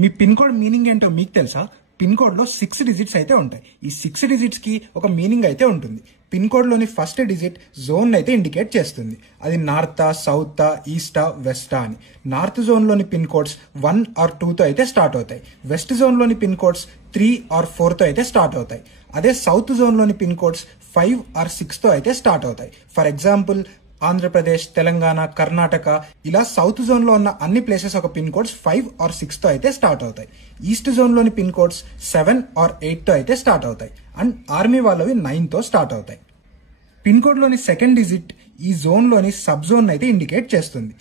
మీ pin code meaning ఏంటో మీకు తెలుసా? పిన్ కోడ్ లో 6 డిజిట్స్ అయితే ఉంటాయి. ఈ 6 డిజిట్స్ కి ఒక మీనింగ్ అయితే ఉంటుంది. పిన్ కోడ్ లోని ఫస్ట్ డిజిట్ జోన్ అయితే ఇండికేట్ చేస్తుంది. అది నార్తా, సౌతా, ఈస్టా, వెస్టా అని. నార్త్ జోన్ లోని పిన్ కోడ్స్ 1 or 2 తో అయితే స్టార్ట్ అవుతాయి. వెస్ట్ జోన్ లోని పిన్ కోడ్స్ 3 or 4 తో అయితే స్టార్ట్ అవుతాయి. అదే సౌత్ జోన్ లోని పిన్ కోడ్స్ 5 or 6 తో అయితే స్టార్ట్ అవుతాయి. ఫర్ ఎగ్జాంపుల్ ఆంధ్రప్రదేశ్, తెలంగాణ, కర్ణాటక ఇలా సౌత్ జోన్ లో ఉన్న అన్ని ప్లేసెస్ ఒక పిన్ కోడ్స్ 5 or 6 తో అయితే స్టార్ట్ అవుతాయి. ఈస్ట్ జోన్ లోని పిన్ కోడ్స్ 7 or 8 తో అయితే స్టార్ట్ అవుతాయి. అండ్ ఆర్మీ వాళ్ళవి 9 తో స్టార్ట్ అవుతాయి. పిన్ కోడ్ లోని సెకండ్ డిజిట్ ఈ జోన్ లోని సబ్ జోన్ అయితే ఇండికేట్ చేస్తుంది.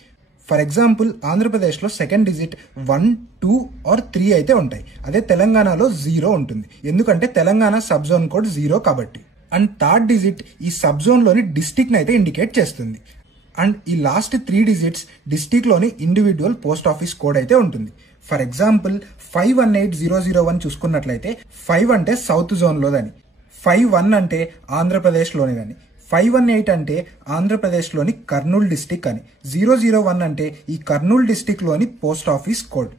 ఫర్ ఎగ్జాంపుల్ ఆంధ్రప్రదేశ్ లో సెకండ్ డిజిట్ 1, 2 or 3 అయితే ఉంటాయి. అదే తెలంగాణలో 0 ఉంటుంది, ఎందుకంటే తెలంగాణ సబ్ జోన్ కోడ్ 0 కాబట్టి. అండ్ థర్డ్ డిజిట్ ఈ సబ్ జోన్ లోని డిస్ట్రిక్ట్ అయితే ఇండికేట్ చేస్తుంది. అండ్ ఈ లాస్ట్ 3 డిజిట్స్ డిస్ట్రిక్ట్ లోని ఇండివిజువల్ పోస్ట్ ఆఫీస్ కోడ్ అయితే ఉంటుంది. ఫర్ ఎగ్జాంపుల్ 518001 చూసుకున్నట్లయితే 5 అంటే సౌత్ జోన్ లోదని, 51 అంటే ఆంధ్రప్రదేశ్ లోనిదని, 518 అంటే ఆంధ్రప్రదేశ్ లోని కర్నూలు డిస్టిక్ అని, 001 అంటే ఈ కర్నూలు డిస్టిక్ లోని పోస్ట్ ఆఫీస్ కోడ్.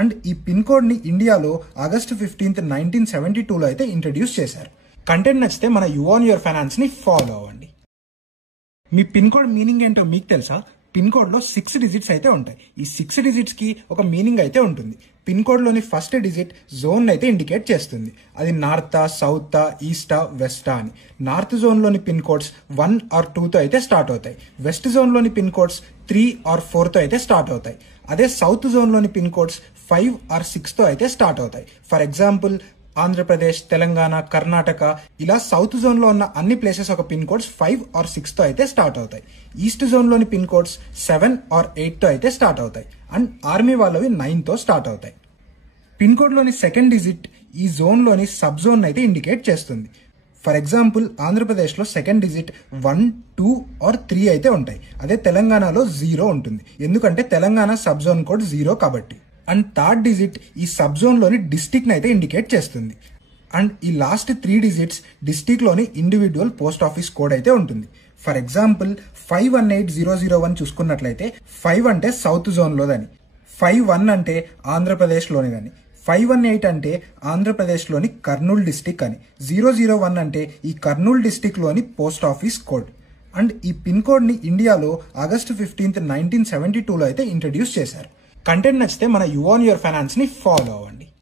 అండ్ ఈ పిన్ కోడ్ ని ఇండియాలో August 15th, 1972 లో అయితే ఇంట్రడ్యూస్ చేశారు. కంటెంట్ నచ్చితే మన యు ఆన్ యువర్ ఫైనాన్స్ ని ఫాలో అవ్వండి. మీ పిన్ కోడ్ మీనింగ్ ఏంటో మీకు తెలుసా? పిన్ కోడ్ లో 6 డిజిట్స్ అయితే ఉంటాయి. ఈ 6 డిజిట్స్ కి ఒక మీనింగ్ అయితే ఉంటుంది. పిన్ కోడ్ లోని ఫస్ట్ డిజిట్ జోన్ అయితే ఇండికేట్ చేస్తుంది. అది నార్తా, సౌతా, ఈస్టా, వెస్టా అని. నార్త్ జోన్ లోని పిన్ కోడ్స్ 1 or 2 తో అయితే స్టార్ట్ అవుతాయి. వెస్ట్ జోన్ లోని పిన్ కోడ్స్ 3 or 4 తో అయితే స్టార్ట్ అవుతాయి. అదే సౌత్ జోన్ లోని పిన్ కోడ్స్ 5 or 6 తో అయితే స్టార్ట్ అవుతాయి. ఫర్ ఎగ్జాంపుల్ ఆంధ్రప్రదేశ్, తెలంగాణ, కర్ణాటక ఇలా సౌత్ జోన్ లో ఉన్న అన్ని ప్లేసెస్ ఒక పిన్ కోడ్స్ 5 or 6 తో అయితే స్టార్ట్ అవుతాయి. ఈస్ట్ జోన్ లోని పిన్ కోడ్స్ 7 or 8 తో అయితే స్టార్ట్ అవుతాయి. అండ్ ఆర్మీ వాళ్ళవి 9 తో స్టార్ట్ అవుతాయి. పిన్ కోడ్ లోని సెకండ్ డిజిట్ ఈ జోన్ లోని సబ్ జోన్ అయితే ఇండికేట్ చేస్తుంది. ఫర్ ఎగ్జాంపుల్ ఆంధ్రప్రదేశ్ లో సెకండ్ డిజిట్ 1, 2 or 3 అయితే ఉంటాయి. అదే తెలంగాణలో 0 ఉంటుంది, ఎందుకంటే తెలంగాణ సబ్ జోన్ కోడ్ 0 కాబట్టి. అండ్ థర్డ్ డిజిట్ ఈ సబ్ జోన్ లోని డిస్ట్రిక్ట్ అయితే ఇండికేట్ చేస్తుంది. అండ్ ఈ లాస్ట్ 3 డిజిట్స్ డిస్ట్రిక్ట్ లోని ఇండివిజువల్ పోస్ట్ ఆఫీస్ కోడ్ అయితే ఉంటుంది. ఫర్ ఎగ్జాంపుల్ 518001 చూసుకున్నట్లయితే 5 అంటే సౌత్ జోన్ లోదని, 51 అంటే ఆంధ్రప్రదేశ్ లోనిదని, 518 అంటే ఆంధ్రప్రదేశ్ లోని కర్నూలు డిస్టిక్ అని, 001 అంటే ఈ కర్నూలు డిస్టిక్ లోని పోస్ట్ ఆఫీస్ కోడ్. అండ్ ఈ పిన్ కోడ్ ని ఇండియాలో August 15th, 1972 లో అయితే ఇంట్రడ్యూస్ చేశారు. కంటెంట్ నచ్చితే మన యు ఆన్ యువర్ ఫైనాన్స్ ని ఫాలో అవ్వండి.